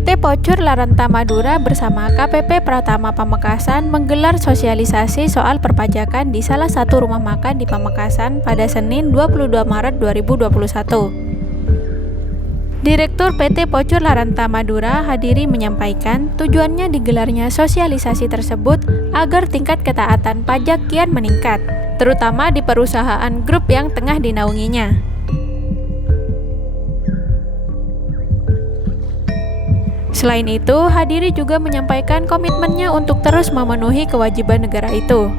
PT Pocur Larenta Madura bersama KPP Pratama Pamekasan menggelar sosialisasi soal perpajakan di salah satu rumah makan di Pamekasan pada Senin 22 Maret 2021. Direktur PT Pocur Larenta Madura Hadiri menyampaikan tujuannya digelarnya sosialisasi tersebut agar tingkat ketaatan pajak kian meningkat, terutama di perusahaan grup yang tengah dinaunginya. Selain itu, Hadiri juga menyampaikan komitmennya untuk terus memenuhi kewajiban negara itu.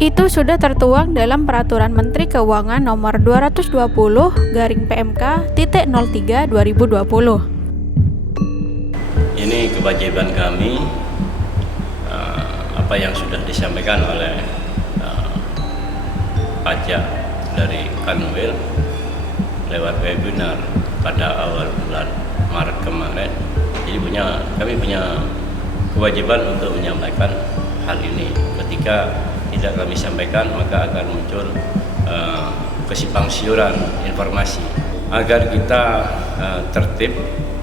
Itu sudah tertuang dalam Peraturan Menteri Keuangan Nomor 220/PMK-03/2020. Ini kewajiban kami, apa yang sudah disampaikan oleh pajak dari Kanwil lewat webinar pada awal bulan Maret kemarin. Jadi kami punya kewajiban untuk menyampaikan hal ini. Ketika tidak kami sampaikan, maka akan muncul kesimpang siuran informasi. Agar kita tertib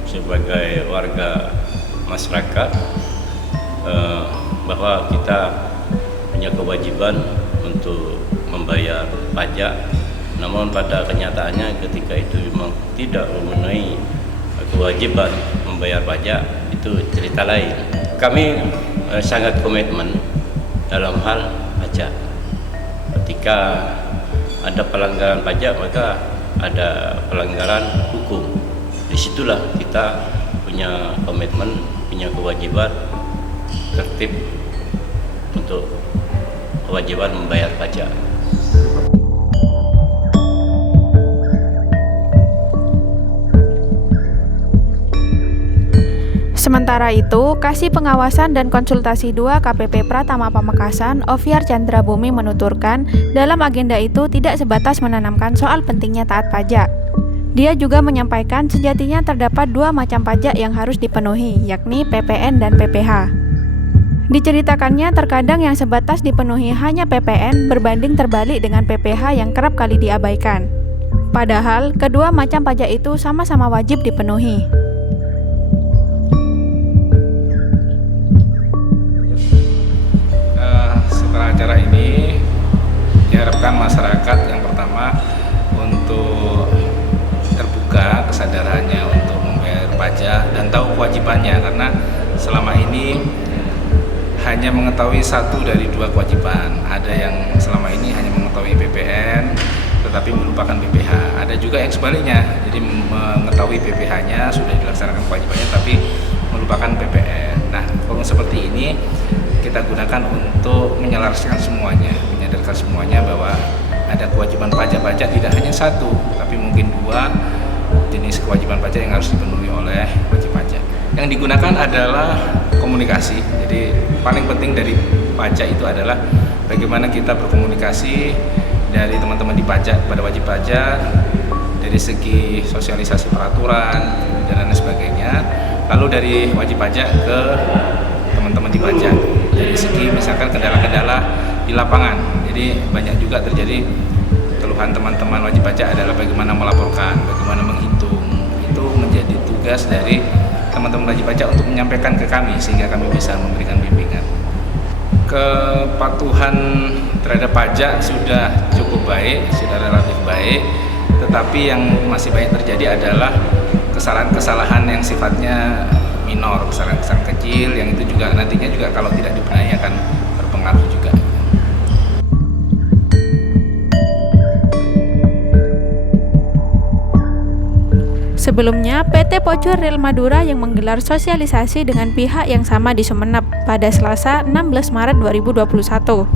sebagai warga masyarakat, bahwa kita punya kewajiban untuk membayar pajak. Namun pada kenyataannya ketika itu memang tidak memenuhi kewajiban membayar pajak, itu cerita lain. Kami sangat komitmen dalam hal pajak. Ketika ada pelanggaran pajak, maka ada pelanggaran hukum. Disitulah kita punya komitmen, punya kewajiban tertib untuk kewajiban membayar pajak. Sementara itu, Kasih Pengawasan dan Konsultasi 2 KPP Pratama Pamekasan, Oviar Chandra Bumi menuturkan, dalam agenda itu tidak sebatas menanamkan soal pentingnya taat pajak. Dia juga menyampaikan sejatinya terdapat dua macam pajak yang harus dipenuhi, yakni PPN dan PPH. Diceritakannya terkadang yang sebatas dipenuhi hanya PPN berbanding terbalik dengan PPH yang kerap kali diabaikan. Padahal, kedua macam pajak itu sama-sama wajib dipenuhi. Acara ini diharapkan masyarakat yang pertama untuk terbuka kesadarannya untuk membayar pajak dan tahu kewajibannya, karena selama ini hanya mengetahui satu dari dua kewajiban. Ada yang selama ini hanya mengetahui PPN tetapi melupakan PPH. Ada juga yang sebaliknya, jadi mengetahui PPH-nya sudah dilaksanakan kewajibannya tapi melupakan PPN. Nah, kalau seperti ini kita gunakan untuk menyelaraskan semuanya, menyadarkan semuanya bahwa ada kewajiban pajak tidak hanya satu, tapi mungkin dua jenis kewajiban pajak yang harus dipenuhi oleh wajib pajak. Yang digunakan adalah komunikasi. Jadi paling penting dari pajak itu adalah bagaimana kita berkomunikasi dari teman-teman di pajak pada wajib pajak, dari segi sosialisasi peraturan dan lain sebagainya. Lalu dari wajib pajak ke teman-teman di pajak, dari segi misalkan kendala-kendala di lapangan. Jadi banyak juga terjadi keluhan teman-teman wajib pajak adalah bagaimana melaporkan, bagaimana menghitung. Itu menjadi tugas dari teman-teman wajib pajak untuk menyampaikan ke kami sehingga kami bisa memberikan bimbingan. Kepatuhan terhadap pajak sudah cukup baik, sudah relatif baik, tetapi yang masih banyak terjadi adalah kesalahan-kesalahan yang sifatnya minor, kesalahan-kesalahan kecil yang itu juga nantinya juga kalau tidak dibenahi akan berpengaruh juga. Sebelumnya, PT Pocur Ril Madura yang menggelar sosialisasi dengan pihak yang sama di Sumeneb pada Selasa 16 Maret 2021.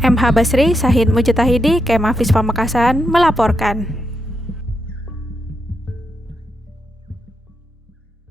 MH Basri, Syahid Mujtahidi, Kemafis Pamekasan melaporkan.